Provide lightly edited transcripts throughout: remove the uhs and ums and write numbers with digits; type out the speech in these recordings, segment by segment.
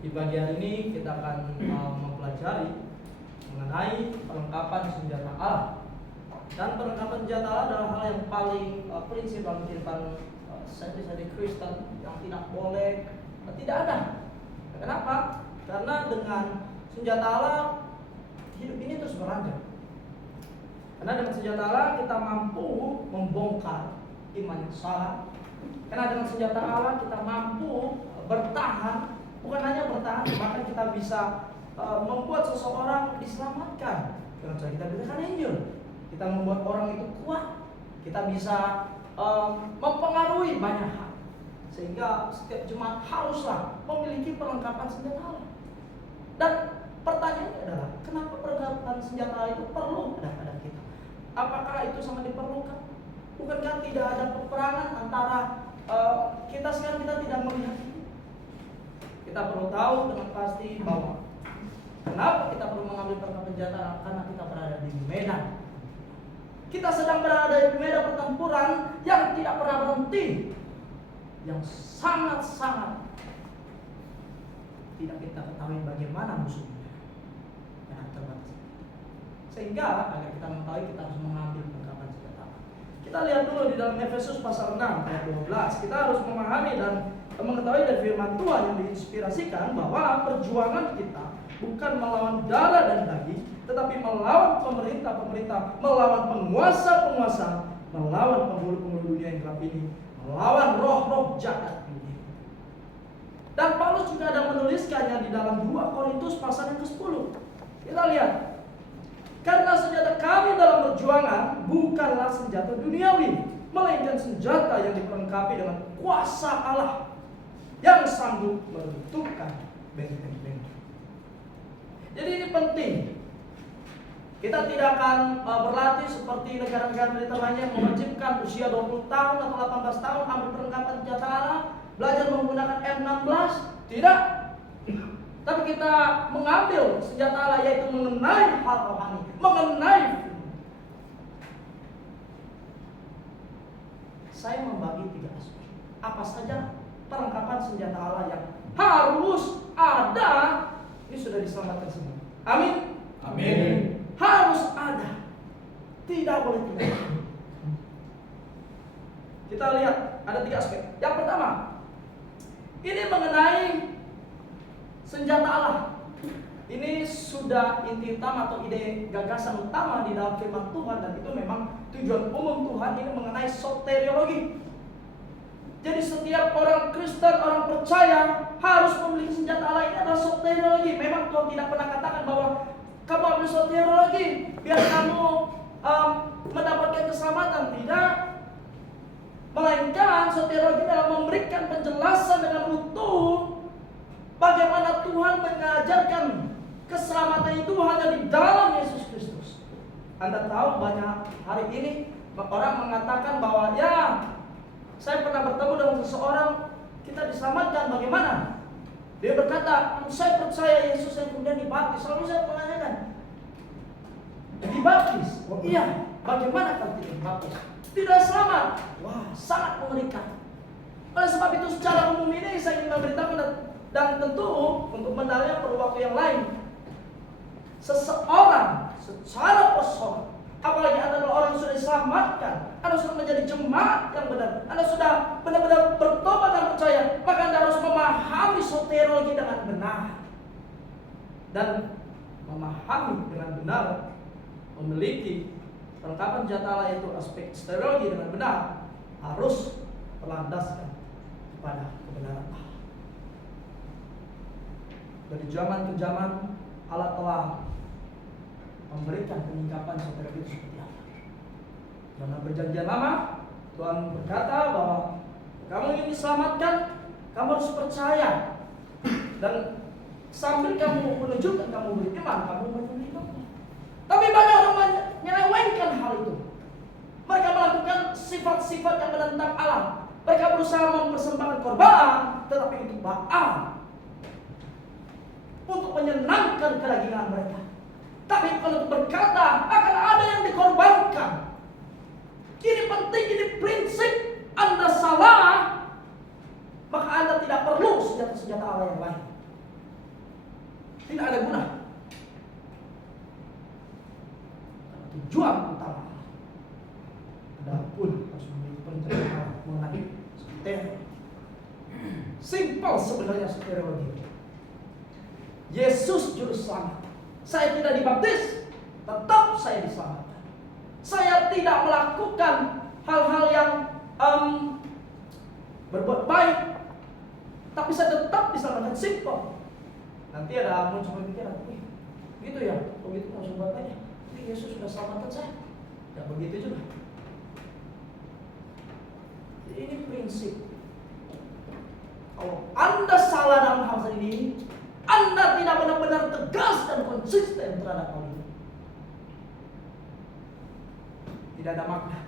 Di bagian ini kita akan mempelajari mengenai perlengkapan senjata Allah. Dan perlengkapan senjata Allah adalah hal yang paling prinsip dalam kehidupan sehari-hari Kristen yang tidak boleh tidak ada. Kenapa? Karena dengan senjata Allah hidup ini terus beranjak. Karena dengan senjata Allah kita mampu membongkar iman yang salah. Karena dengan senjata Allah kita mampu bertahan. Bukan hanya bertahan, bahkan kita bisa membuat seseorang diselamatkan dengan cara kita beritakan Injil. Kita membuat orang itu kuat. Kita bisa mempengaruhi banyak hal. Sehingga setiap jemaat haruslah memiliki perlengkapan senjata Allah. Dan pertanyaannya adalah, kenapa perlengkapan senjata Allah itu perlu pada kita? Apakah itu sangat diperlukan? Bukankah tidak ada peperangan antara kita sekarang kita tidak melihat ini? Kita perlu tahu dengan pasti bahwa kenapa kita perlu mengambil perlengkapan senjata Allah? Karena kita berada di medan. Kita sedang berada di medan pertempuran yang tidak pernah berhenti, yang sangat-sangat tidak kita ketahui bagaimana musuhnya, yang terbatas. Sehingga agar kita mengetahui, kita harus mengambil perlengkapan senjata Allah. Kita lihat dulu di dalam Efesus pasal 6 ayat 12. Kita harus memahami dan mengetahui dari firman Tuhan yang diinspirasikan bahwa perjuangan kita bukan melawan darah dan daging, tetapi melawan pemerintah-pemerintah, melawan penguasa-penguasa, melawan penghulu-penghulu dunia yang gelap ini, melawan roh-roh jahat ini. Dan Paulus juga ada menuliskannya di dalam 2 Korintus pasal yang ke-10. Kita lihat. Karena senjata kami dalam perjuangan bukanlah senjata duniawi, melainkan senjata yang diperlengkapi dengan kuasa Allah yang sanggup meruntuhkan benteng-benteng. Jadi ini penting. Kita tidak akan berlatih seperti negara-negara militer lainnya yang mewajibkan usia 20 tahun atau 18 tahun ambil perlengkapan senjata Allah, belajar menggunakan M16. Tidak. Tapi kita mengambil senjata Allah, yaitu mengenai hal rohani, mengenai. Saya membagi 3 aspek. Apa saja perlengkapan senjata Allah yang harus ada? Ini sudah diselamatkan semua. Amin. Amin. Harus ada. Tidak boleh tidak. Kita lihat ada 3 aspek. Yang pertama, ini mengenai senjata Allah. Ini sudah inti utama atau ide gagasan utama di dalam firman Tuhan, dan itu memang tujuan umum Tuhan. Ini mengenai soteriologi. Jadi setiap orang Kristen, orang percaya harus memiliki senjata Allah. Ini adalah soteriologi. Memang Tuhan tidak pernah katakan bahwa kamu ambil soteriologi biar kamu mendapatkan keselamatan. Tidak. Melainkan soteriologi adalah memberikan penjelasan dengan utuh bagaimana Tuhan mengajarkan keselamatan itu hanya di dalam Yesus Kristus. Anda tahu banyak hari ini orang mengatakan bahwa ya, saya pernah bertemu dengan seseorang, kita diselamatkan bagaimana? Dia berkata, saya percaya Yesus yang kemudian dibaptis. Lalu saya menanyakan, dibaptis? Oh iya, bagaimana kalau tidak dibaptis? Tidak selamat. Wah, sangat mengerikan. Oleh sebab itu secara umum ini saya ingin memberitakan, dan tentu untuk mendalilnya perlu waktu yang lain. Seseorang secara personal, apalagi Anda adalah orang yang sudah diselamatkan, Anda sudah menjadi jemaat yang benar, Anda sudah benar-benar bertobat dan percaya, maka Anda harus memahami soteriologi dengan benar. Dan memahami dengan benar, memiliki perlengkapan senjata Allah, yaitu aspek soteriologi dengan benar, harus berlandaskan pada kebenaran Allah. Dari zaman ke zaman Allah telah memberikan penyingkapan soteriologi itu seperti apa. Dalam perjanjian lama Tuhan berkata bahwa kamu ingin diselamatkan, kamu harus percaya, dan sambil kamu menunjukkan kamu beriman, kamu menerima. Tapi banyak orang menyelewengkan hal itu. Mereka melakukan sifat-sifat yang menentang Allah. Mereka berusaha mempersembahkan korban, tetapi itu Baal, untuk menyenangkan keragilan mereka. Tapi kalau berkata akan ada yang dikorbankan. Ini penting, ini prinsip. Anda salah, maka Anda tidak perlu senjata-senjata Allah yang lain. Tidak ada guna. Tujuan utama adapun harus memiliki perencanaan mengenai soteria. Simpel sebenarnya soteriologi. Yesus juru selamat. Saya tidak dibaptis, tetap saya diselamatkan. Saya tidak melakukan hal-hal yang berbuat baik, tapi saya tetap diselamatkan. Simpel. Nanti ada muncul pemikiran, gitu ya, begitu langsung buat aja. Ini Yesus sudah selamatkan saya. Ya begitu juga. Ini prinsip. Kalau Anda salah dalam hal ini, Anda tidak benar-benar tegas dan konsisten terhadap hal ini, tidak ada makna.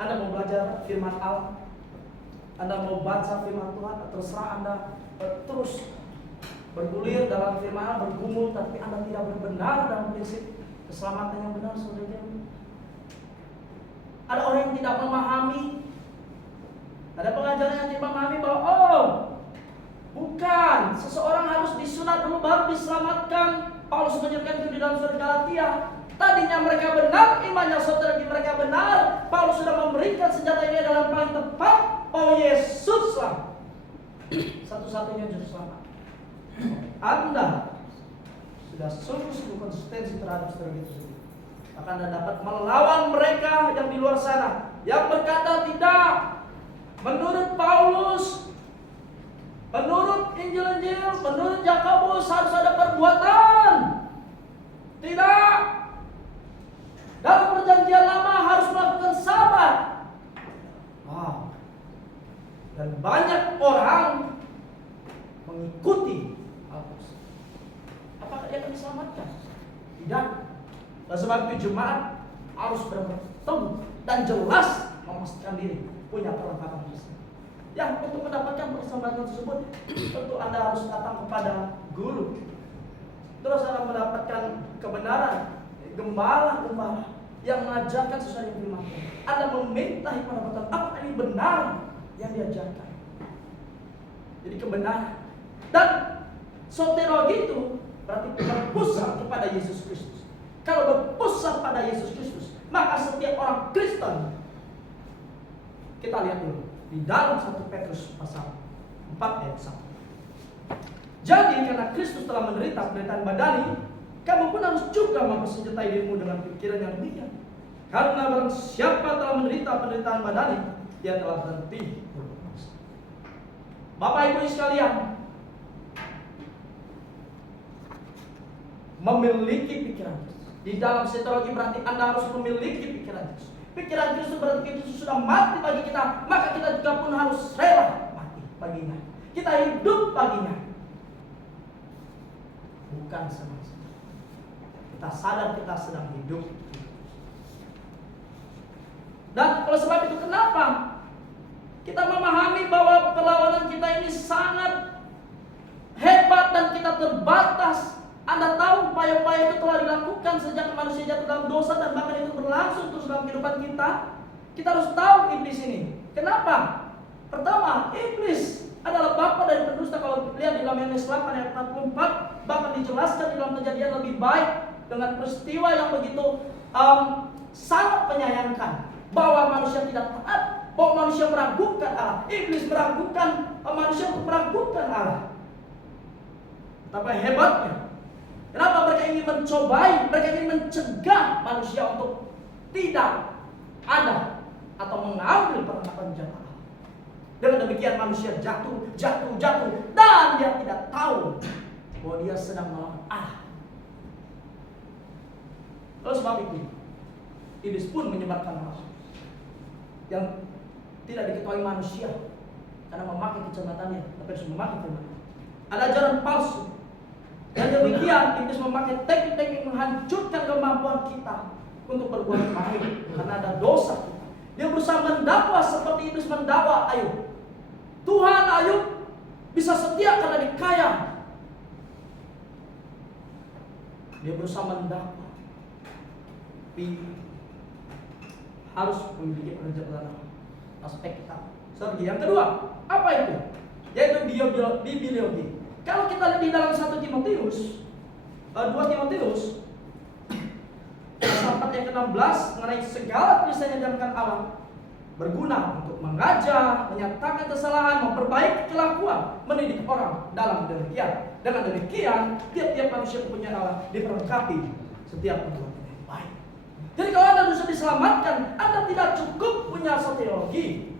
Anda mau belajar firman Allah, Anda mau baca firman Tuhan, terserah Anda terus bergulir dalam firman Allah, bergumul, tapi Anda tidak benar dalam prinsip keselamatan yang benar, saudara. Ada orang yang tidak memahami, ada pengajaran yang tidak memahami bahwa bukan, seseorang harus disunat dulu baru diselamatkan. Paulus menyebutkan itu di dalam surat Galatia. Tadinya mereka benar, imannya strategi mereka benar. Paulus sudah memberikan senjata ini dalam paling tepat. Oh Yesuslah satu-satunya juru selamat. Anda sudah sungguh-sungguh konsistensi terhadap strategi tersebut, maka Anda dapat melawan mereka yang di luar sana yang berkata tidak. Menurut Paulus, menurut Injil-Injil, menurut Yakobus harus ada perbuatan. Tidak. Dalam perjanjian lama harus melakukan sabat. Dan banyak orang mengikuti Paulus. Apakah dia akan diselamatkan? Tidak. Oleh sebab itu jemaat harus bertemu dan jelas memastikan diri punya perlengkapan Kristen. Yang untuk mendapatkan persembahan tersebut, tentu Anda harus datang kepada guru. Terus Anda mendapatkan kebenaran, gembala-gembala yang mengajarkan sesuai dengan firman Tuhan. Anda meminta hikmah dan apa ini benar yang diajarkan. Jadi kebenaran. Dan soteriologi itu berarti berpusat kepada Yesus Kristus. Kalau berpusat pada Yesus Kristus, maka setiap orang Kristen, kita lihat dulu di dalam 1 Petrus pasal 4 ayat 1. Jadi karena Kristus telah menderita penderitaan badani, kamu pun harus juga mempersenjatai dirimu dengan pikiran yang demikian. Karena barang siapa telah menderita penderitaan badani, dia telah berhenti berbuat dosa. Bapak Ibu sekalian, memiliki pikiran Kristus. Di dalam soteriologi berarti Anda harus memiliki pikiran Kristus. Pikiran Kristus berarti Kristus sudah mati bagi kita, maka kita juga pun harus rela mati baginya. Kita hidup baginya, bukan senang-senang. Kita sadar kita sedang hidup. Dan oleh sebab itu kenapa kita memahami bahwa perlawanan kita ini sangat hebat dan kita terbatas. Anda tahu upaya-upaya itu telah dilakukan sejak manusia jatuh dalam dosa dan bahkan itu berlangsung terus dalam kehidupan kita. Kita harus tahu iblis ini. Kenapa? Pertama, iblis adalah bapa dari pendusta. Kalau lihat di dalam Yohanes 8 ayat 44, bahkan dijelaskan di dalam Kejadian lebih baik dengan peristiwa yang begitu sangat menyayangkan bahwa manusia tidak taat, bahwa manusia meragukan Allah. Iblis meragukan manusia untuk meragukan Allah. Betapa hebatnya. Kenapa mereka ingin mencobai, mereka ingin mencegah manusia untuk tidak ada atau mengambil perlengkapan jatah. Dengan demikian manusia jatuh, dan dia tidak tahu bahwa dia sedang melawan Allah. Lalu sebab itu, iblis pun menyebarkan hal yang tidak diketahui manusia karena memakai kecerdasannya, tapi harus memakai firman. Ada ajaran palsu. Dan demikian iblis memakai teknik-teknik menghancurkan kemampuan kita untuk berbuat baik karena ada dosa kita. Dia berusaha mendakwa seperti iblis mendakwa Ayub. Tuhan, Ayub bisa setia karena dia kaya. Dia berusaha mendakwa, tapi harus memiliki perencanaan aspek kita. Strategi yang kedua, apa itu? Yaitu bibliologi. Kalau kita lihat di dalam 1 Timotius, 2 Timotius pasal 4 ayat ke-16 mengenai segala tulisan yang didalamkan Allah berguna untuk mengajar, menyatakan kesalahan, memperbaiki kelakuan, mendidik orang dalam demikian. Dengan demikian, tiap-tiap manusia kepunyaan Allah diperlengkapi setiap perbuatan yang baik. Jadi kalau Anda bisa diselamatkan, Anda tidak cukup punya soteriologi.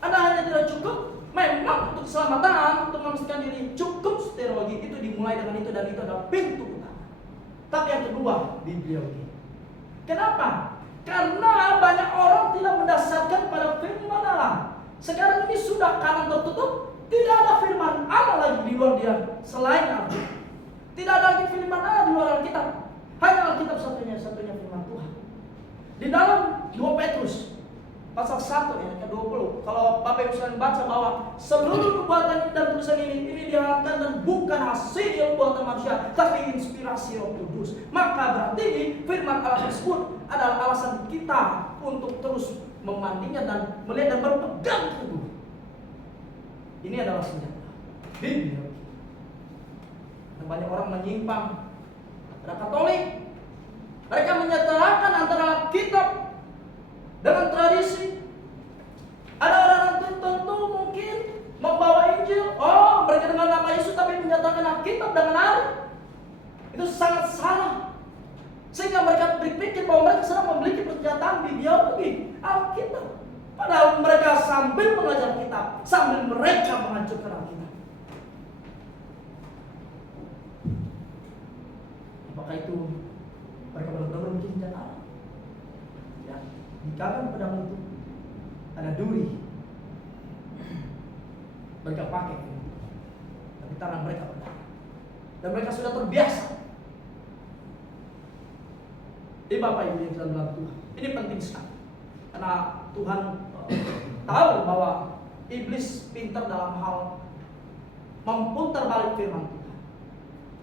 Anda hanya tidak cukup memang untuk keselamatan, untuk memastikan diri cukup soteriologi itu dimulai dengan itu, dan itu adalah pintu utama. Tapi yang kedua, bibliologi. Kenapa? Karena banyak orang tidak mendasarkan pada firman Allah. Sekarang ini sudah kanan tertutup, tidak ada firman Allah lagi di luar dia selain Alkitab. Tidak ada lagi firman Allah di luar Alkitab. Hanya Alkitab satunya firman Tuhan. Di dalam 2 Petrus pasal 1 ayat ke-20, kalau Bapak Ibu sekalian baca bahwa seluruh perbuatan dan tulisan ini diharapkan dan bukan hasil buatan manusia, tapi inspirasi Roh Kudus. Maka berarti firman Allah tersebut adalah alasan kita untuk terus memandinya dan melihat dan berpegang teguh. Ini adalah senjata bibliologi. Dan banyak orang menyimpang. Ada Katolik, mereka menyetarakan antara kitab dengan tradisi. Ada orang tertentu mungkin membawa Injil, mereka dengan nama Yesus tapi menyatakan Alkitab dengan Ari. Itu sangat salah. Sehingga mereka berpikir bahwa mereka sedang memiliki persenjataan bibliologi Alkitab. Padahal mereka sambil mengajar kitab, sambil mereka menghancurkan Alkitab. Apakah itu mereka benar-benar memiliki senjata? Ya, di tangan pedang itu ada duri. Mereka pakai, tapi tangan mereka pedang. Dan mereka sudah terbiasa. Ini Bapak Ibu yang sedang dalam Tuhan, ini penting sekali. Karena Tuhan tahu bahwa iblis pintar dalam hal memutar balik firman Tuhan,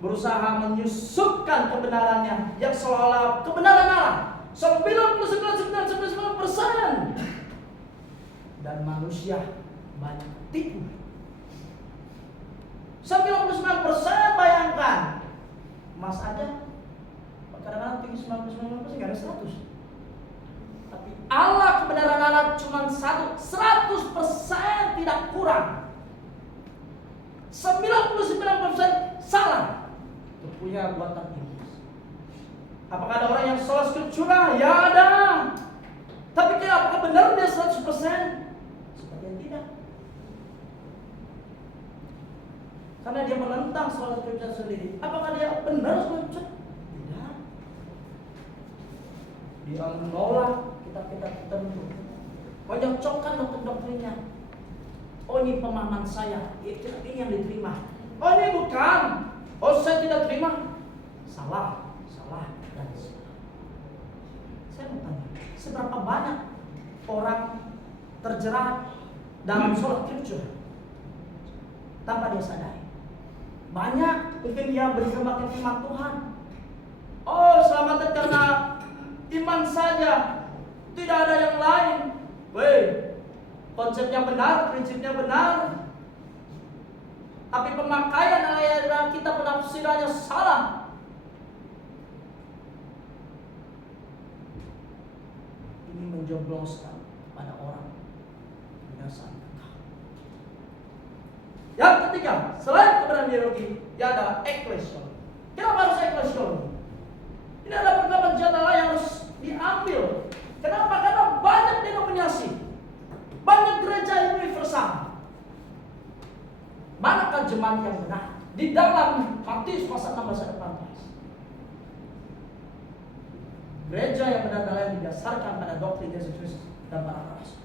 berusaha menyusupkan kebenarannya yang seolah kebenaran Allah 99,99% dan manusia banyak tipu. 99% bayangkan, emas aja kadang-kadang tinggi 99% nggak ada 100. Tapi Allah, kebenaran Allah cuma 100% tidak kurang. 99% salah. Itu punya buatan iblis. Apakah ada orang yang sola scriptura? Ya ada. Tapi apakah benar dia 100%? Sebagian tidak. Karena dia menentang sola scriptura sendiri. Apakah dia benar 100%? Dia menolak kitab-kitab tertentu, menyocokkan doktrin-doktrinnya. Ini pemahaman saya, ini yang diterima. Ini bukan. Saya tidak terima. Salah, dan salah. Saya mau tanya, seberapa banyak orang terjerat dalam sola scriptura tanpa dia sadari? Banyak, mungkin dia berkembang firman Tuhan. Selamatkan karena iman saja, tidak ada yang lain. Konsepnya benar, prinsipnya benar, tapi pemakaian ayat kita penafsirannya salah. Ini menjebloskan pada orang binasa. Yang ketiga, selain kebenaran biologi, ya adalah eklesiologi. Kenapa harus eklesiologi? Ini adalah perkara senjata yang harus diambil. Kenapa? Karena banyak denominasi, banyak gereja universal. Manakah jemaat yang benar? Di dalam Matius pasal 16 ayat 14. Gereja yang benar adalah yang didasarkan pada doktrin Yesus Kristus dan para rasul.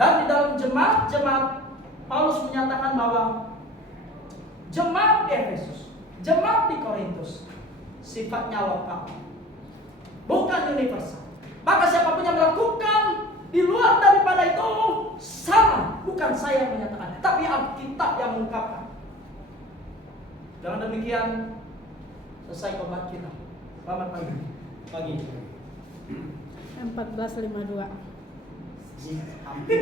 Dan di dalam jemaat Paulus menyatakan bahwa jemaat di Efesus, jemaat di Korintus sifatnya lokal, bukan universal. Maka siapapun yang melakukan di luar daripada itu salah. Bukan saya yang menyatakan, tapi Alkitab yang mengungkapkan. Dengan demikian selesai khotbah kita. Selamat pagi. 14:52. Hampir.